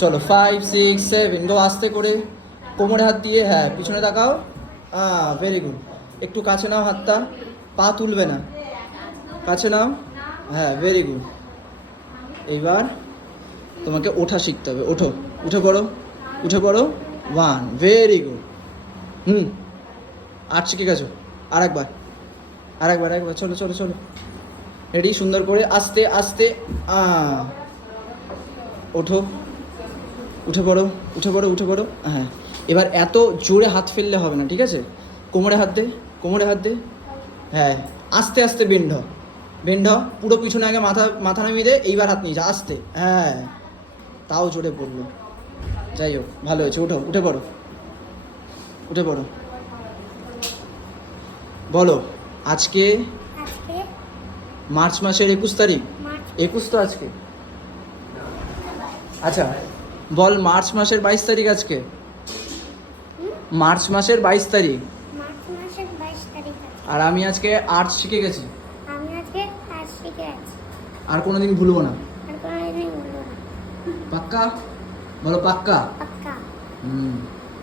চলো 5 6 7 গো, আস্তে করে কোমরে হাত দিয়ে, হ্যাঁ পিছনে তাকাও। Very good. একটু কাছে নাও হাতটা, পা তুলবে না, কাছে নাও। হ্যাঁ ভেরি গুড। এইবার তোমাকে ওঠা শিখতে হবে, ওঠো, উঠে পড়ো, উঠে পড়ো। 1, ভেরি গুড। আট শিখে গেছো। আরেকবার, আরেকবার, আরেকবার, চলো চলো চলো। রেডি, সুন্দর করে আস্তে আস্তে। ওঠো, উঠে পড়ো, উঠে পড়ো, উঠে পড়ো। হ্যাঁ, এবার এত জোরে হাত ফেললে হবে না, ঠিক আছে? কোমরে হাত দে, কোমরে হাত দে। হ্যাঁ, আস্তে আস্তে বেন্ড হ, বেন্ড হ। পুরো পিছনে আগে মাথা মাথা নামিয়ে দে, এইবার হাত নিয়ে যা আস্তে। হ্যাঁ, তাও জোরে পড়লো। যাই হোক, ভালো হয়েছে। উঠো, উঠে পড়ো, উঠে পড়ো। বলো, আজকে আজকে মার্চ মাসের 21 তারিখ। মার্চ 21 তো আজকে। আচ্ছা, বল মার্চ মাসের 22 তারিখ আজকে। মার্চ মাসের 22 তারিখ। মার্চ মাসের 22 তারিখ আছে। আর আমি আজকে আর্টস শিখে গেছি। আমি আজকে কাজ শিখে আছি। আর কোনোদিন ভুলবো না। আর কোনোদিনই বলবো না। পাক্কা? বলো পাক্কা। পাক্কা। হুম।